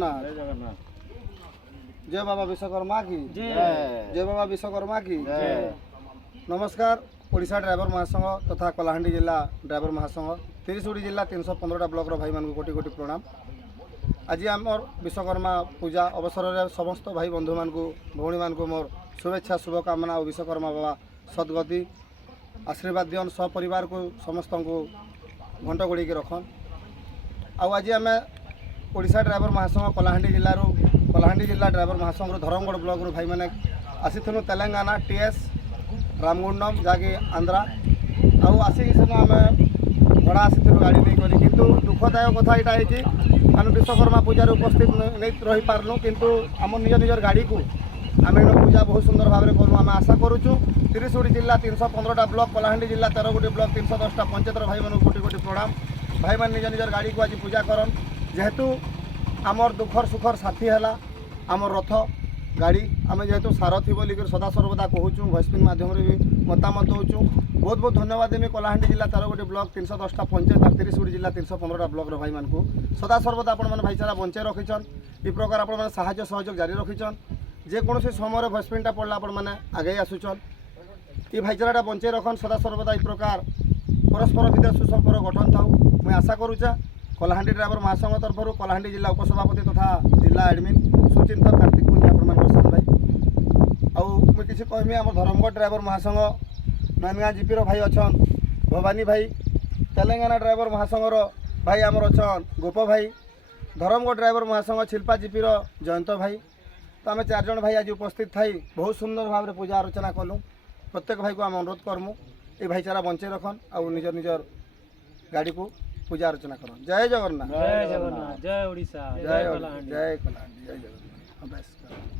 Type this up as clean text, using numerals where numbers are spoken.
जगन्नाथ जय बाबा विश्वकर्मा की जय बाबा विश्वकर्मा की नमस्कार। ओडिशा ड्राइवर महासंघ तथा कलाहांडी जिला ड्राइवर महासंघ 30 जिला 315 ब्लॉक भाई मान कोटि कोटि प्रणाम। आज आमर विश्वकर्मा पूजा अवसर में समस्त भाई बंधु मान भौणी मान मोर शुभेच्छा शुभकामना और विश्वकर्मा बाबा सद्गति आशीर्वाद दियन सपरिवार को समस्त को घंट गोड़ी के रखन। आज आम ओडिशा ड्राइवर महासंघ कलाहांडी जिला ड्राइवर महासंघ धरमगढ़ ब्लॉक भाई मैंने आसी तेलंगाना टीएस रामगुंडम जाके आंध्रा आसिक आम भड़ा आसी गाड़ी नहीं करी किंतु दुखदायक कथा यहाँ आम विश्वकर्मा पूजार उपस्थित नहीं रही पार्लु किंतु आम निज निजर गाड़ी को आम पूजा बहुत सुंदर भाव में करूँ। आम आशा करुचु 30 जिला 315 ब्लॉक कलाहांडी जिला 13 गोटी ब्लॉक 310 पंचायतर भाई मान कोटि कोटि प्रणाम। भाई मान निज निजर गाड़ी को आज पूजा करन जेहेतु आमर दुखर सुखर साथी है आमर रथ गाड़ी आम जेहेतु सारथी बोलिक सदा सर्वदा कहूँ भॉइसपिन माध्यम भी मतामत दूँ। बहुत बहुत धन्यवाद देमी कलाहांडी जिला 13 गोटी ब्लॉक 310 पंचायत और 30 जिला 315 ब्लॉक भाई मान को सदा सर्वदा आपण भाईचारा बंचाई रखीछन। इ प्रकार आपण साहाय्य सहयोग जारी रखीछन। जेकोसी समय भॉइसपिनटा पड़ला आपण मैंने आगे आसुचन। ये भाईचाराटा बंचाई रखन सदा सर्वदा इ प्रकार परस्पर भितर सुसंपर्क गठन था। मुझे आशा करुचा कलाहांडी ड्राइवर महासंघ तरफ कलाहांडी जिला उपसभापति तथा जिला एडमिन सुचिंतन कार्तिक मुनि आपण भाई मुझे किसी कहमी आम धरमगढ़ ड्राइवर महासंघ नैनगाँ जीपीर भाई अच्छन भवानी भाई तेलंगाना ड्राइवर महासंघर भाई आमर अच्छन गोप भाई धरमगढ़ ड्राइवर महासंघ छिल्पा जीपीर जयंत भाई तो आम 4 जन भाई आज उपस्थित थी बहुत सुंदर भाव में पूजा अर्चना कलु। प्रत्येक भाई को आम अनुरोध करमु ये भाईचारा बंचाई रखन और निजर निजर गाड़ी को पूजा अर्चना करन। जय जगन्नाथ जय ओडिशा जय कलाहांडी जय जगन्नाथ।